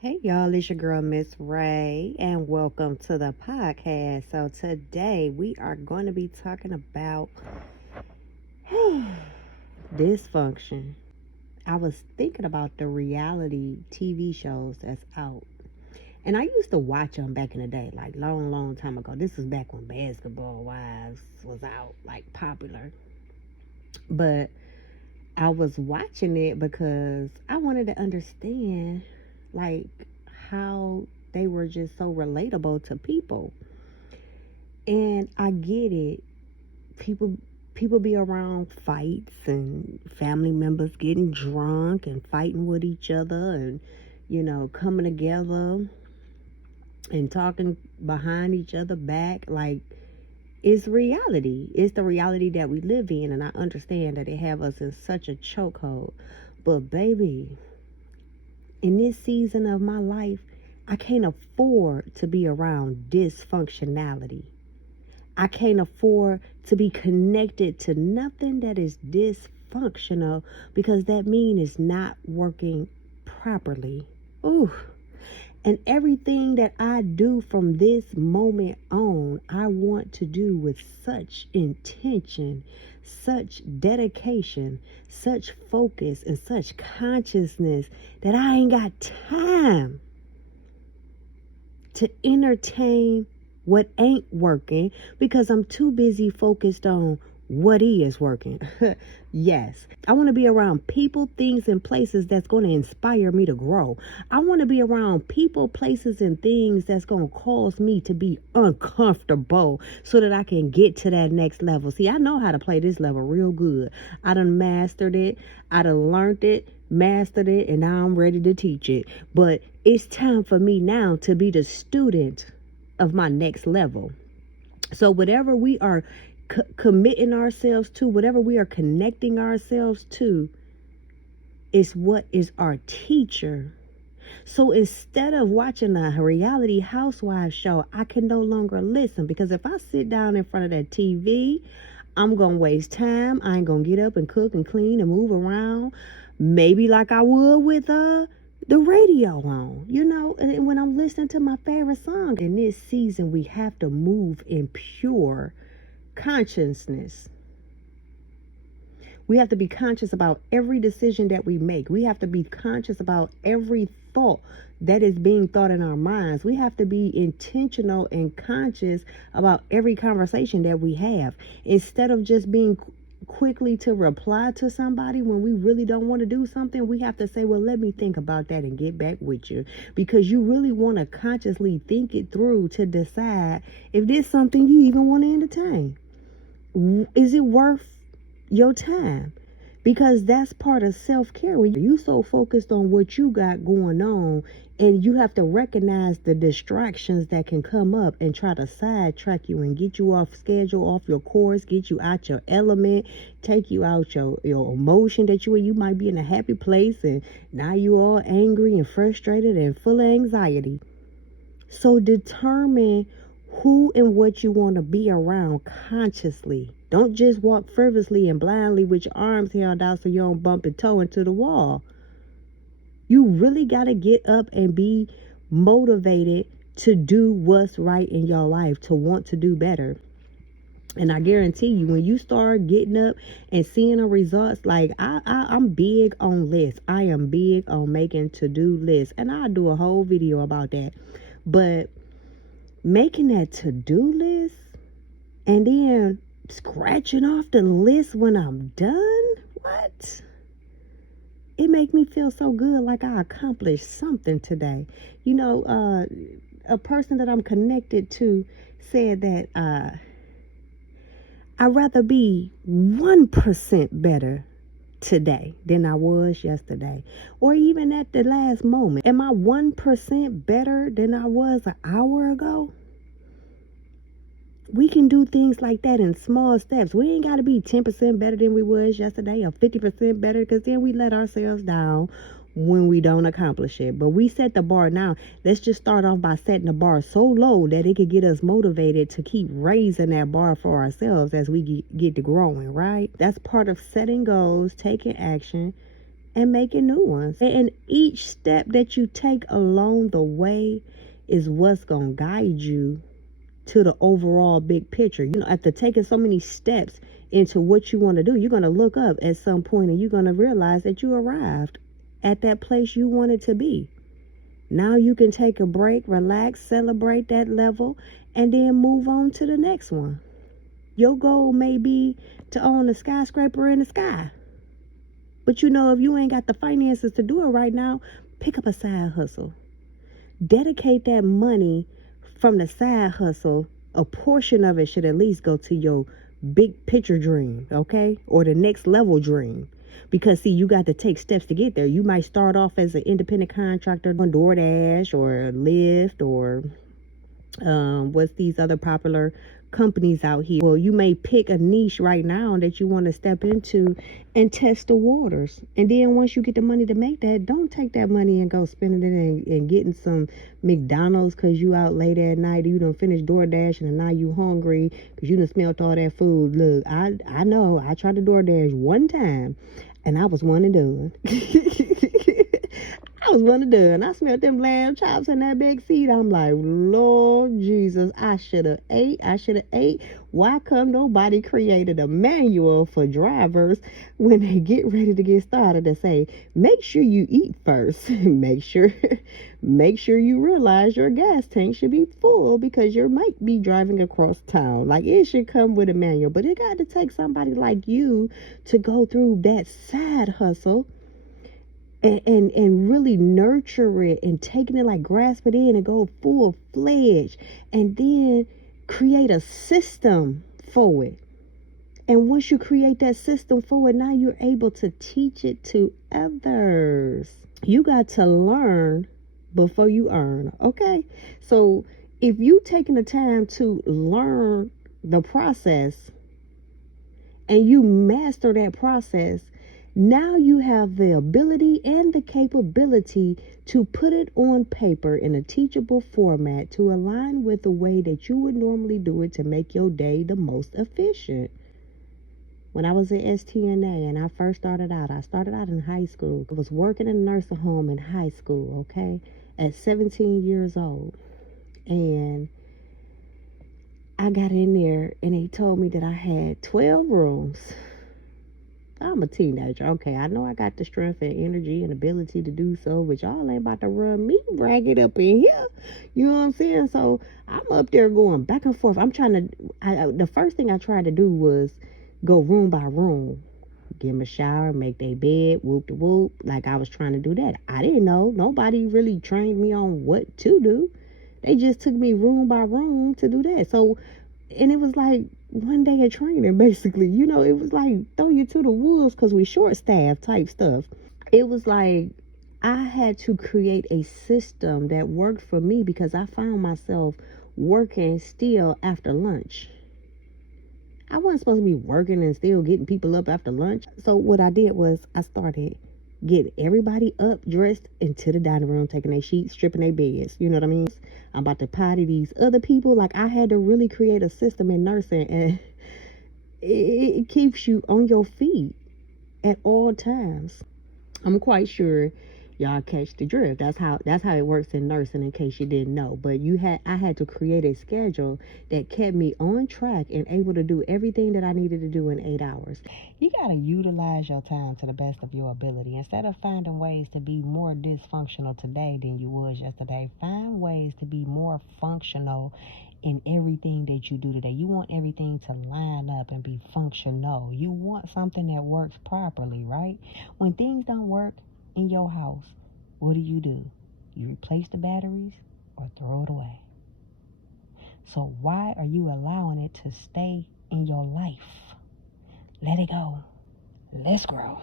Hey y'all, it's your girl Miss Ray, and welcome to the podcast. So today we are going to be talking about dysfunction. I was thinking about the reality TV shows that's out, and I used to watch them back in the day, like long time ago. This was back when Basketball Wives was out, like popular. But I was watching it because I wanted to understand, like, how they were just so relatable to people. And I get it. People be around fights and family members getting drunk and fighting with each other and coming together and talking behind each other back. Like, it's reality. It's the reality that we live in, and I understand that it have us in such a chokehold. But baby, in this season of my life, I can't afford to be around dysfunctionality. I can't afford to be connected to nothing that is dysfunctional, because that means it's not working properly. Ooh. And everything that I do from this moment on, I want to do with such intention, such dedication, such focus, and such consciousness that I ain't got time to entertain what ain't working, because I'm too busy focused on what is working. Yes, I want to be around people, things, and places that's going to inspire me to grow. I want to be around people, places, and things that's going to cause me to be uncomfortable so that I can get to that next level. See, I know how to play this level real good. I done mastered it. I done learned it, mastered it, and now I'm ready to teach it. But it's time for me now to be the student of my next level. So whatever we are committing ourselves to, whatever we are connecting ourselves to, is what is our teacher. So instead of watching a reality housewife show, I can no longer listen, because if I sit down in front of that TV, I'm going to waste time. I ain't going to get up and cook and clean and move around, maybe like I would with the radio on, and when I'm listening to my favorite song. In this season, we have to move in pure consciousness. We have to be conscious about every decision that we make. We have to be conscious about every thought that is being thought in our minds. We have to be intentional and conscious about every conversation that we have, instead of just being quickly to reply to somebody when we really don't want to do something. We have to say, well, let me think about that and get back with you, because you really want to consciously think it through to decide if there's something you even want to entertain. Is it worth your time? Because that's part of self-care. When you so focused on what you got going on, and you have to recognize the distractions that can come up and try to sidetrack you and get you off schedule, off your course, get you out your element, take you out your emotion that you might be in a happy place, and now you all angry and frustrated and full of anxiety. So determine who and what you want to be around consciously. Don't just walk frivolously and blindly with your arms held out so you don't bump your toe into the wall. You really got to get up and be motivated to do what's right in your life, to want to do better. And I guarantee you, when you start getting up and seeing the results, like I'm big on lists. I am big on making to-do lists. And I'll do a whole video about that. But making that to-do list and then scratching off the list when I'm done, what? It make me feel so good, like I accomplished something today. A person that I'm connected to said that I'd rather be 1% better today than I was yesterday, or even at the last moment. Am I 1% better than I was an hour ago? We can do things like that in small steps. We ain't got to be 10% better than we was yesterday, or 50% better, because then we let ourselves down when we don't accomplish it. But we set the bar now. Let's just start off by setting the bar so low that it could get us motivated to keep raising that bar for ourselves as we get to growing, right? That's part of setting goals, taking action, and making new ones. And each step that you take along the way is what's going to guide you to the overall big picture. After taking so many steps into what you want to do, you're going to look up at some point and you're going to realize that you arrived at that place you wanted to be. Now you can take a break, relax, celebrate that level, and then move on to the next one. Your goal may be to own a skyscraper in the sky. But if you ain't got the finances to do it right now, pick up a side hustle. Dedicate that money from the side hustle. A portion of it should at least go to your big picture dream, okay? Or the next level dream. Because, see, you got to take steps to get there. You might start off as an independent contractor on DoorDash or Lyft or what's these other popular companies out here. Well, you may pick a niche right now that you want to step into and test the waters. And then once you get the money to make that, don't take that money and go spending it and getting some McDonald's because you out late at night. You done finished DoorDash and now you hungry because you done smelled all that food. Look, I know. I tried to DoorDash one time and I was one and done. I was one and done. I smelled them lamb chops in that back seat. I'm like, Lord Jesus, I should have ate. Why come nobody created a manual for drivers when they get ready to get started to say, make sure you eat first. make sure you realize your gas tank should be full because you might be driving across town. Like, it should come with a manual. But it got to take somebody like you to go through that side hustle and really nurture it and taking it, like, grasp it in and go full-fledged and then create a system for it. And once you create that system for it, now you're able to teach it to others. You got to learn before you earn, okay? So if you taking the time to learn the process and you master that process, now you have the ability and the capability to put it on paper in a teachable format to align with the way that you would normally do it to make your day the most efficient. When I was in STNA and I first started out in high school. I was working in a nursing home in high school, okay, at 17 years old. And I got in there and they told me that I had 12 rooms. I'm a teenager. Okay, I know I got the strength and energy and ability to do so, but y'all ain't about to run me ragged up in here. You know what I'm saying? So I'm up there going back and forth. The first thing I tried to do was go room by room. Give them a shower, make their bed, whoop de whoop. Like, I was trying to do that. I didn't know. Nobody really trained me on what to do. They just took me room by room to do that. So, and it was like one day of training, basically. It was like throw you to the wolves because we short staff type stuff. It was like I had to create a system that worked for me because I found myself working still after lunch. I wasn't supposed to be working and still getting people up after lunch. So what I did was I started getting everybody up, dressed, into the dining room, taking their sheets, stripping their beds. You know what I mean? I'm about to potty these other people. Like, I had to really create a system in nursing, and it keeps you on your feet at all times. I'm quite sure y'all catch the drift. That's how it works in nursing, in case you didn't know. But I had to create a schedule that kept me on track and able to do everything that I needed to do in 8 hours. You got to utilize your time to the best of your ability. Instead of finding ways to be more dysfunctional today than you was yesterday, find ways to be more functional in everything that you do today. You want everything to line up and be functional. You want something that works properly, right? When things don't work in your house, what do? You replace the batteries or throw it away. So why are you allowing it to stay in your life? Let it go. Let's grow.